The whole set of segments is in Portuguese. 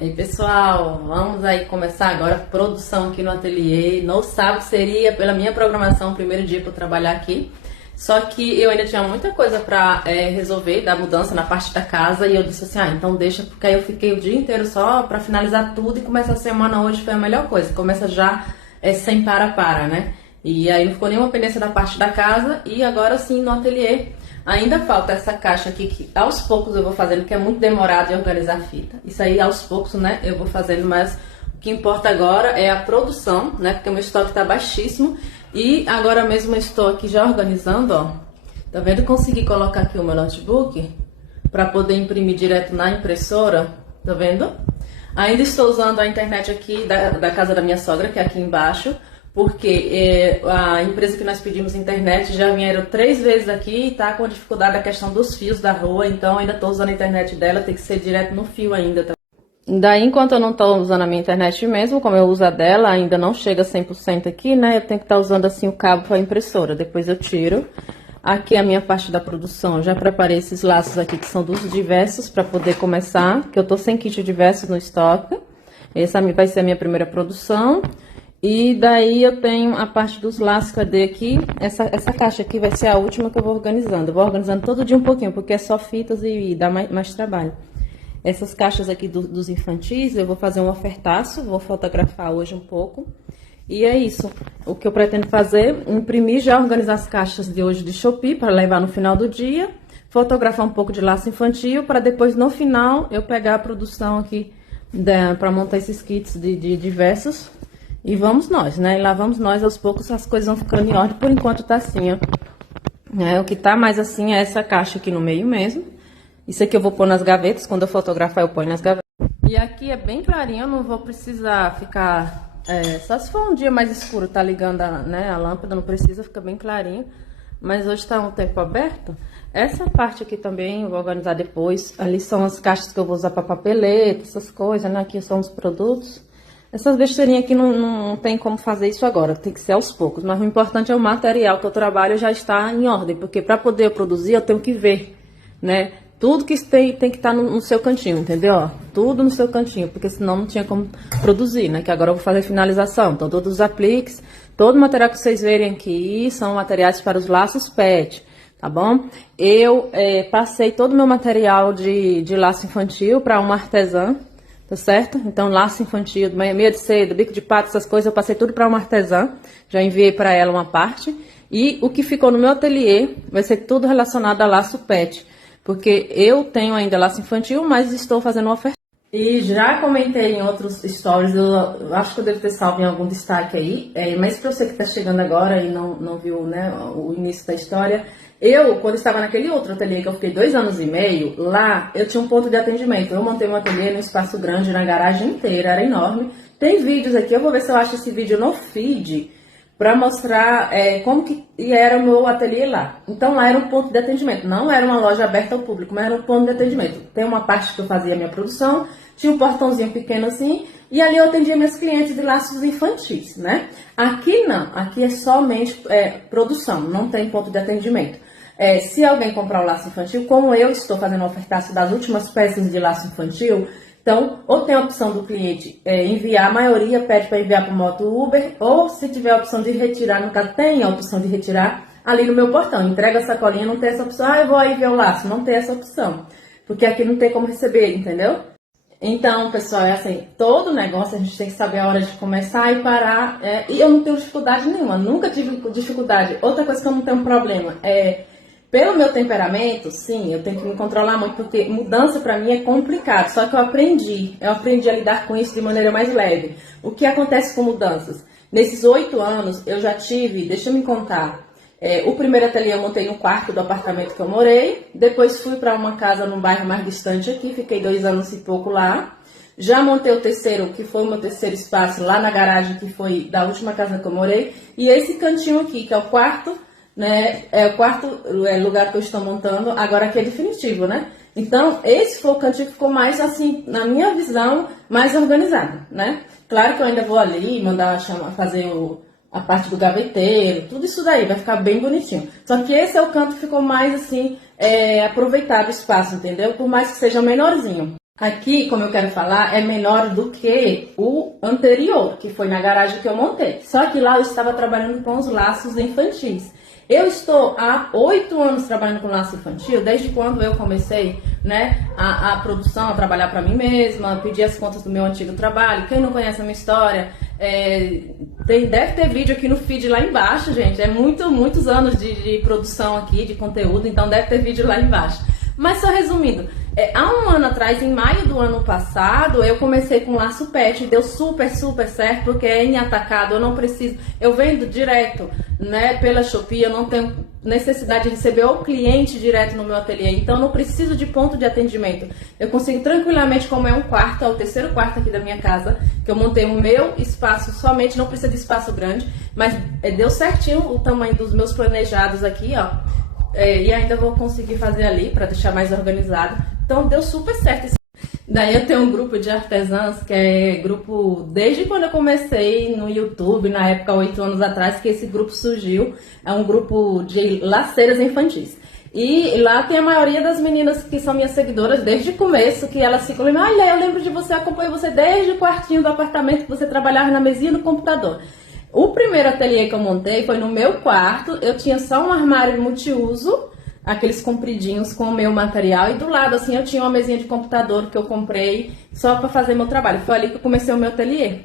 E aí, pessoal, vamos aí começar agora a produção aqui no ateliê. No sábado seria, pela minha programação, o primeiro dia para eu trabalhar aqui. Só que eu ainda tinha muita coisa para resolver da mudança na parte da casa e eu disse assim, então deixa, porque aí eu fiquei o dia inteiro só para finalizar tudo e começa a semana hoje foi a melhor coisa. Começa já sem para, né? E aí não ficou nenhuma pendência da parte da casa e agora sim no ateliê. Ainda falta essa caixa aqui que aos poucos eu vou fazendo, que é muito demorado de organizar a fita. Isso aí aos poucos, né, eu vou fazendo, mas o que importa agora é a produção, né, porque o meu estoque tá baixíssimo. E agora mesmo eu estou aqui já organizando, ó. Tá vendo? Consegui colocar aqui o meu notebook para poder imprimir direto na impressora, tá vendo? Ainda estou usando a internet aqui da casa da minha sogra, que é aqui embaixo. Porque a empresa que nós pedimos internet já vieram 3 vezes aqui e tá com dificuldade a questão dos fios da rua, então ainda tô usando a internet dela, tem que ser direto no fio ainda. Tá? Daí, enquanto eu não tô usando a minha internet mesmo, como eu uso a dela, ainda não chega 100% aqui, né? Eu tenho que estar usando assim o cabo para a impressora, depois eu tiro. Aqui a minha parte da produção, eu já preparei esses laços aqui que são dos diversos para poder começar, que eu tô sem kit diversos no estoque. Essa vai ser a minha primeira produção. E daí eu tenho a parte dos laços, cadê aqui? Essa caixa aqui vai ser a última que eu vou organizando. Eu vou organizando todo dia um pouquinho, porque é só fitas e dá mais trabalho. Essas caixas aqui dos infantis, eu vou fazer um ofertaço, vou fotografar hoje um pouco. E é isso. O que eu pretendo fazer, imprimir, já organizar as caixas de hoje de Shopee, para levar no final do dia. Fotografar um pouco de laço infantil, para depois no final eu pegar a produção aqui, para montar esses kits de diversos. E vamos nós, né? E lá vamos nós, aos poucos as coisas vão ficando em ordem, por enquanto tá assim, ó. O que tá mais assim é essa caixa aqui no meio mesmo. Isso aqui eu vou pôr nas gavetas, quando eu fotografar eu ponho nas gavetas. E aqui é bem clarinho, eu não vou precisar ficar... só se for um dia mais escuro, tá ligando a lâmpada, não precisa, fica bem clarinho. Mas hoje tá um tempo aberto. Essa parte aqui também eu vou organizar depois. Ali são as caixas que eu vou usar pra papeleta, essas coisas, né? Aqui são os produtos. Essas besteirinhas aqui não tem como fazer isso agora, tem que ser aos poucos. Mas o importante é o material que eu trabalho já está em ordem, porque para poder produzir eu tenho que ver, né? Tudo que tem que estar no seu cantinho, entendeu? Ó, tudo no seu cantinho, porque senão não tinha como produzir, né? Que agora eu vou fazer finalização. Então, todos os apliques, todo o material que vocês verem aqui são materiais para os laços PET, tá bom? Eu passei todo o meu material de laço infantil para uma artesã. Tá certo? Então, laço infantil, meia de seda, bico de pato, essas coisas, eu passei tudo para uma artesã. Já enviei para ela uma parte. E o que ficou no meu ateliê vai ser tudo relacionado a laço PET. Porque eu tenho ainda laço infantil, mas estou fazendo uma oferta. E já comentei em outros stories, eu acho que eu devo ter salvo em algum destaque aí. Mas para você que está chegando agora e não viu, né, o início da história... quando estava naquele outro ateliê que eu fiquei 2 anos e meio, lá eu tinha um ponto de atendimento. Eu montei um ateliê num espaço grande, na garagem inteira, era enorme. Tem vídeos aqui, eu vou ver se eu acho esse vídeo no feed, para mostrar como que era o meu ateliê lá. Então lá era um ponto de atendimento, não era uma loja aberta ao público, mas era um ponto de atendimento. Tem uma parte que eu fazia a minha produção, tinha um portãozinho pequeno assim, e ali eu atendia meus clientes de laços infantis, né? Aqui não, aqui é somente produção, não tem ponto de atendimento. Se alguém comprar o laço infantil, como eu estou fazendo uma ofertaço das últimas peças de laço infantil, então, ou tem a opção do cliente enviar, a maioria pede para enviar para o moto Uber, ou se tiver a opção de retirar, no caso tem a opção de retirar ali no meu portão. Entrega a sacolinha, não tem essa opção, eu vou aí ver o laço, não tem essa opção, porque aqui não tem como receber, entendeu? Então, pessoal, é assim, todo negócio a gente tem que saber a hora de começar e parar, e eu não tenho dificuldade nenhuma, nunca tive dificuldade. Outra coisa que eu não tenho problema pelo meu temperamento, sim, eu tenho que me controlar muito, porque mudança pra mim é complicado, só que eu aprendi a lidar com isso de maneira mais leve. O que acontece com mudanças? Nesses 8 anos, eu já tive, deixa eu me contar, o primeiro ateliê eu montei no quarto do apartamento que eu morei, depois fui para uma casa num bairro mais distante aqui, fiquei 2 anos e pouco lá. Já montei o terceiro, que foi o meu terceiro espaço, lá na garagem, que foi da última casa que eu morei, e esse cantinho aqui, que é o quarto, né, é o quarto lugar que eu estou montando, agora aqui é definitivo, né? Então, esse foi o cantinho que ficou mais, assim, na minha visão, mais organizado, né? Claro que eu ainda vou ali mandar fazer a parte do gaveteiro, tudo isso daí, vai ficar bem bonitinho. Só que esse é o canto que ficou mais, assim, aproveitado o espaço, entendeu? Por mais que seja menorzinho. Aqui, como eu quero falar, é menor do que o anterior, que foi na garagem que eu montei. Só que lá eu estava trabalhando com os laços infantis. Eu estou há 8 anos trabalhando com laço infantil, desde quando eu comecei, né, a produção, a trabalhar para mim mesma, pedir as contas do meu antigo trabalho. Quem não conhece a minha história, deve ter vídeo aqui no feed lá embaixo, gente. É muitos anos de produção aqui, de conteúdo, então deve ter vídeo lá embaixo. Mas só resumindo, há um ano atrás, em maio do ano passado, eu comecei com laço pet, deu super certo, porque é em atacado, eu não preciso, eu vendo direto, né, pela Shopee, eu não tenho necessidade de receber o cliente direto no meu ateliê, então eu não preciso de ponto de atendimento. Eu consigo tranquilamente, como é um quarto, é o terceiro quarto aqui da minha casa, que eu montei o meu espaço somente, não precisa de espaço grande, mas deu certinho o tamanho dos meus planejados aqui, ó. E ainda vou conseguir fazer ali para deixar mais organizado. Então deu super certo. Daí eu tenho um grupo de artesãs que é grupo desde quando eu comecei no YouTube, na época 8 anos atrás que esse grupo surgiu. É um grupo de laceiras infantis. E lá tem a maioria das meninas que são minhas seguidoras desde o começo, que elas ficam falando: olha, eu lembro de você, acompanho você desde o quartinho do apartamento que você trabalhava na mesinha do computador. O primeiro ateliê que eu montei foi no meu quarto, eu tinha só um armário multiuso, aqueles compridinhos com o meu material, e do lado assim eu tinha uma mesinha de computador que eu comprei só para fazer meu trabalho. Foi ali que eu comecei o meu ateliê.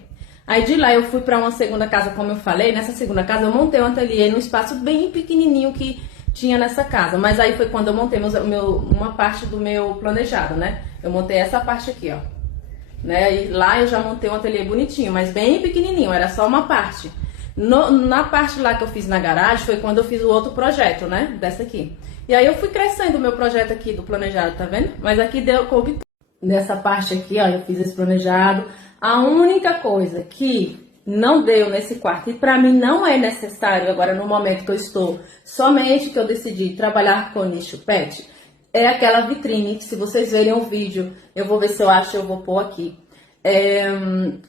Aí de lá eu fui para uma segunda casa, como eu falei. Nessa segunda casa eu montei um ateliê num espaço bem pequenininho que tinha nessa casa, mas aí foi quando eu montei uma parte do meu planejado, né? Eu montei essa parte aqui, ó. Né? E lá eu já montei um ateliê bonitinho, mas bem pequenininho, era só uma parte. Na parte lá que eu fiz na garagem foi quando eu fiz o outro projeto, né? Dessa aqui. E aí eu fui crescendo o meu projeto aqui do planejado, tá vendo? Mas aqui coube nessa parte aqui, ó, eu fiz esse planejado. A única coisa que não deu nesse quarto, e pra mim não é necessário agora no momento que eu estou, somente que eu decidi trabalhar com nicho pet, é aquela vitrine. Se vocês verem o vídeo, eu vou ver se eu acho, eu vou pôr aqui.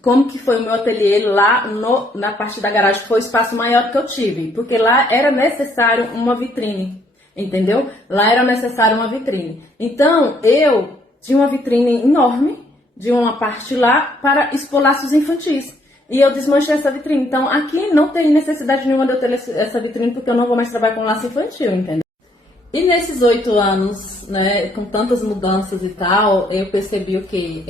Como que foi o meu ateliê lá na parte da garagem, que foi o espaço maior que eu tive, porque lá era necessário uma vitrine, entendeu? Lá era necessário uma vitrine. Então, eu tinha uma vitrine enorme, de uma parte lá, para expor laços infantis. E eu desmanchei essa vitrine. Então, aqui não tem necessidade nenhuma de eu ter essa vitrine, porque eu não vou mais trabalhar com laço infantil, entendeu? E nesses 8 anos, né, com tantas mudanças e tal, eu percebi o que?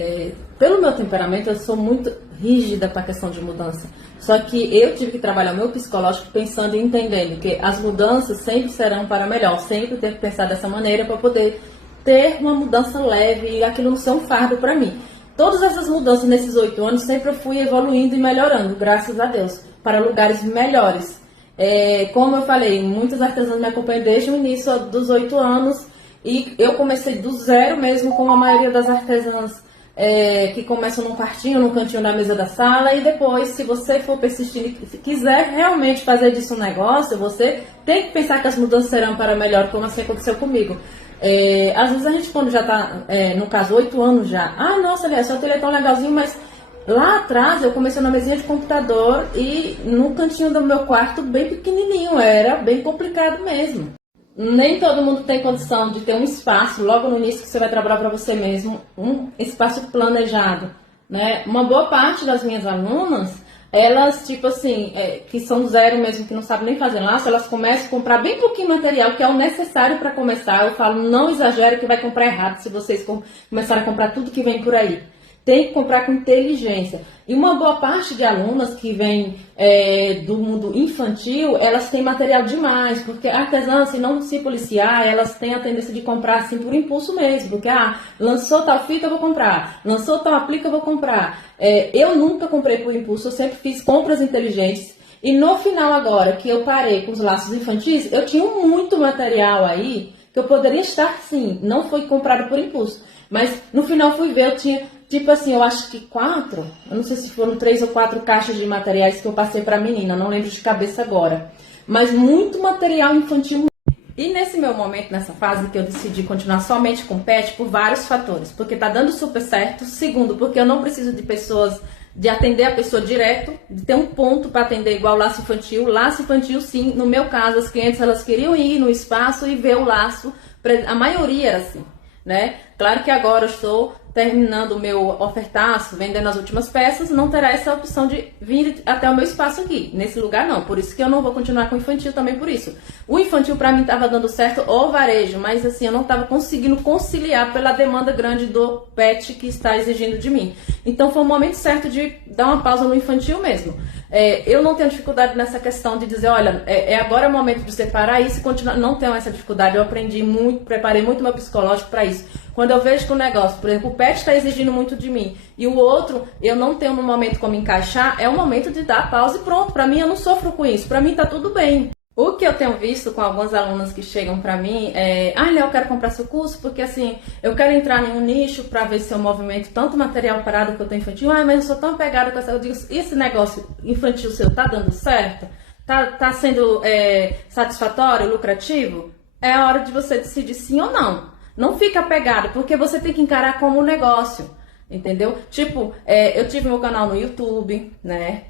Pelo meu temperamento, eu sou muito rígida para a questão de mudança. Só que eu tive que trabalhar o meu psicológico pensando e entendendo que as mudanças sempre serão para melhor. Sempre ter que pensar dessa maneira para poder ter uma mudança leve e aquilo não ser um fardo para mim. Todas essas mudanças nesses 8 anos, sempre eu fui evoluindo e melhorando, graças a Deus, para lugares melhores. Como eu falei, muitos artesãos me acompanham desde o início dos 8 anos e eu comecei do zero mesmo, com a maioria das artesãs que começam num quartinho, num cantinho da mesa da sala, e depois, se você for persistir e quiser realmente fazer disso um negócio, você tem que pensar que as mudanças serão para melhor, como assim aconteceu comigo. Às vezes a gente, quando já está, no caso, 8 anos já, nossa, aliás, seu ateliê é tão legalzinho, mas lá atrás eu comecei na mesinha de computador e no cantinho do meu quarto, bem pequenininho, era bem complicado mesmo. Nem todo mundo tem condição de ter um espaço, logo no início que você vai trabalhar para você mesmo, um espaço planejado, né? Uma boa parte das minhas alunas, elas, tipo assim, que são zero mesmo, que não sabem nem fazer laço, elas começam a comprar bem pouquinho material, que é o necessário para começar. Eu falo, não exagere que vai comprar errado se vocês começarem a comprar tudo que vem por aí. Tem que comprar com inteligência. E uma boa parte de alunas que vem do mundo infantil, elas têm material demais, porque artesãs, se não se policiar, elas têm a tendência de comprar assim por impulso mesmo, porque lançou tal fita, eu vou comprar, lançou tal aplique, eu vou comprar. Eu nunca comprei por impulso, eu sempre fiz compras inteligentes. E no final agora, que eu parei com os laços infantis, eu tinha muito material aí, que eu poderia estar sim, não foi comprado por impulso. Mas no final fui ver, eu tinha, tipo assim, eu acho que 4, eu não sei se foram 3 ou 4 caixas de materiais que eu passei pra menina, não lembro de cabeça agora. Mas muito material infantil. E nesse meu momento, nessa fase que eu decidi continuar somente com pet, por vários fatores. Porque tá dando super certo. Segundo, porque eu não preciso de pessoas, de atender a pessoa direto, de ter um ponto para atender igual laço infantil. Laço infantil, sim, no meu caso, as clientes elas queriam ir no espaço e ver o laço. A maioria era assim, né? Claro que agora eu estou terminando o meu ofertaço, vendendo as últimas peças, não terá essa opção de vir até o meu espaço aqui. Nesse lugar não, por isso que eu não vou continuar com o infantil também por isso. O infantil para mim estava dando certo o varejo, mas assim, eu não estava conseguindo conciliar pela demanda grande do pet que está exigindo de mim. Então foi o momento certo de dar uma pausa no infantil mesmo. Eu não tenho dificuldade nessa questão de dizer, olha, agora é o momento de separar isso e continuar. Não tenho essa dificuldade, eu aprendi muito, preparei muito meu psicológico para isso. Quando eu vejo que o negócio, por exemplo, o pet está exigindo muito de mim e o outro eu não tenho no momento como encaixar, é o momento de dar pausa e pronto. Para mim, eu não sofro com isso, para mim tá tudo bem. O que eu tenho visto com algumas alunas que chegam para mim é, Léo, eu quero comprar seu curso porque assim, eu quero entrar em um nicho para ver se eu movimento tanto material parado que eu tenho infantil, mas eu sou tão apegada com essa, eu digo, esse negócio infantil seu tá dando certo? Tá sendo satisfatório, lucrativo? É a hora de você decidir sim ou não. Não fica apegado, porque você tem que encarar como um negócio, entendeu? Tipo, eu tive meu canal no YouTube, né?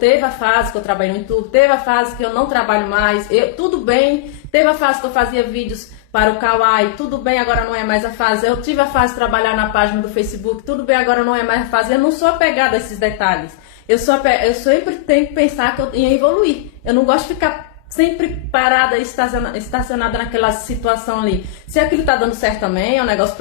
Teve a fase que eu trabalhei no YouTube, teve a fase que eu não trabalho mais, tudo bem. Teve a fase que eu fazia vídeos para o Kawaii, tudo bem, agora não é mais a fase. Eu tive a fase de trabalhar na página do Facebook, tudo bem, agora não é mais a fase. Eu não sou apegada a esses detalhes. Eu sempre tenho que pensar que eu ia evoluir. Eu não gosto de ficar sempre parada, estacionada naquela situação ali. Se aquilo tá dando certo também, é um negócio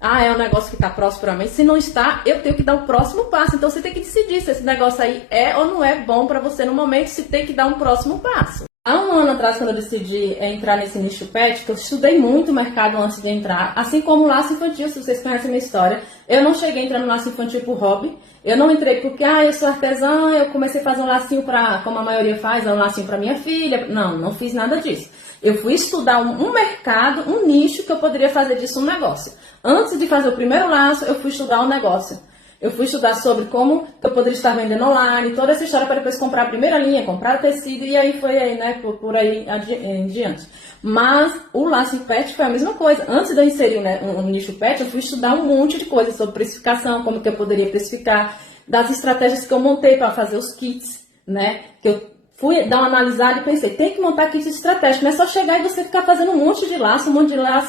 é um negócio que tá próximo para mim. Se não está, eu tenho que dar o próximo passo. Então você tem que decidir se esse negócio aí é ou não é bom para você no momento, se tem que dar um próximo passo. Há um ano atrás, quando eu decidi entrar nesse nicho pet, que eu estudei muito o mercado antes de entrar, assim como o laço infantil, se vocês conhecem a minha história, eu não cheguei entrando no laço infantil por hobby. Eu não entrei porque, eu sou artesã, eu comecei a fazer um lacinho como a maioria faz, um lacinho para minha filha. Não fiz nada disso. Eu fui estudar um mercado, um nicho que eu poderia fazer disso um negócio. Antes de fazer o primeiro laço, eu fui estudar um negócio. Eu fui estudar sobre como eu poderia estar vendendo online, toda essa história para depois comprar a primeira linha, comprar tecido e aí foi aí, né, por aí em diante. Mas o laço pet foi a mesma coisa. Antes de eu inserir um nicho pet, eu fui estudar um monte de coisas sobre precificação, como que eu poderia precificar, das estratégias que eu montei para fazer os kits, né, que eu fui dar uma analisada e pensei, tem que montar kit estratégico, não é só chegar e você ficar fazendo um monte de laço,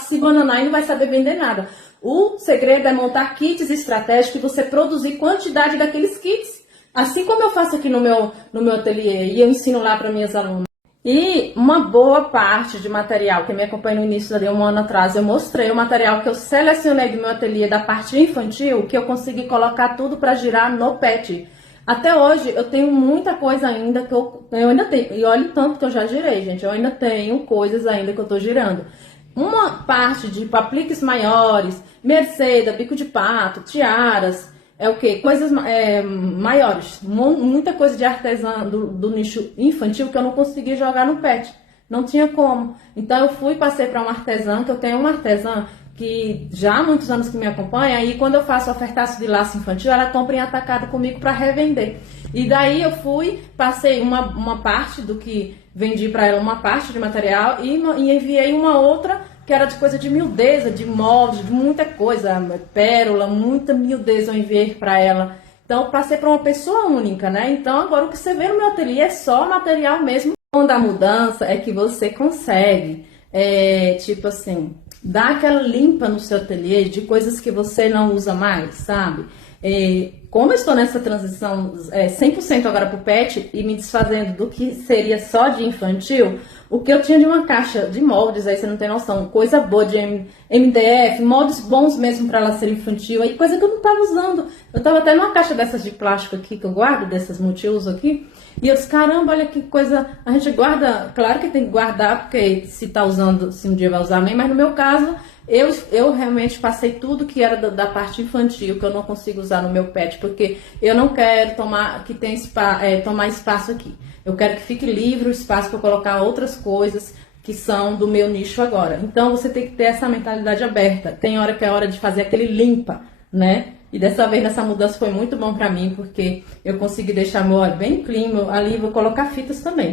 se bananar e não vai saber vender nada. O segredo é montar kits estratégicos e você produzir quantidade daqueles kits. Assim como eu faço aqui no meu ateliê e eu ensino lá para minhas alunas. E uma boa parte de material, que me acompanha no início de um ano atrás, eu mostrei o material que eu selecionei do meu ateliê da parte infantil, que eu consegui colocar tudo para girar no pet. Até hoje eu tenho muita coisa ainda que eu ainda tenho. E olha o tanto que eu já girei, gente. Eu ainda tenho coisas ainda que eu estou girando. Uma parte de apliques maiores, merceda, bico de pato, tiaras, coisas maiores. Muita coisa de artesã do nicho infantil que eu não consegui jogar no pet. Não tinha como. Então eu passei para uma artesã, que eu tenho uma artesã que já há muitos anos que me acompanha, e quando eu faço ofertaço de laço infantil, ela compra em atacado comigo para revender. E daí eu passei uma parte do que vendi para ela, uma parte de material, e enviei uma outra que era de coisa de miudeza, de molde, de muita coisa, pérola, muita miudeza eu enviei para ela. Então eu passei para uma pessoa única, né? Então agora o que você vê no meu ateliê é só material mesmo. Quando a mudança é que você consegue, tipo assim, dar aquela limpa no seu ateliê de coisas que você não usa mais, sabe? Como eu estou nessa transição 100% agora para o pet e me desfazendo do que seria só de infantil, o que eu tinha de uma caixa de moldes, aí você não tem noção, coisa boa de MDF, moldes bons mesmo para ela ser infantil, aí coisa que eu não estava usando. Eu estava até numa caixa dessas de plástico aqui que eu guardo, dessas multiuso aqui, e eu disse, caramba, olha que coisa, a gente guarda, claro que tem que guardar, porque se tá usando, se um dia vai usar bem, mas no meu caso, eu realmente passei tudo que era da parte infantil, que eu não consigo usar no meu pet, porque eu não quero tomar espaço aqui. Eu quero que fique livre o espaço para colocar outras coisas que são do meu nicho agora. Então você tem que ter essa mentalidade aberta. Tem hora que é hora de fazer aquele limpa, né? E dessa vez, nessa mudança foi muito bom para mim, porque eu consegui deixar meu bem clean, ali vou colocar fitas também.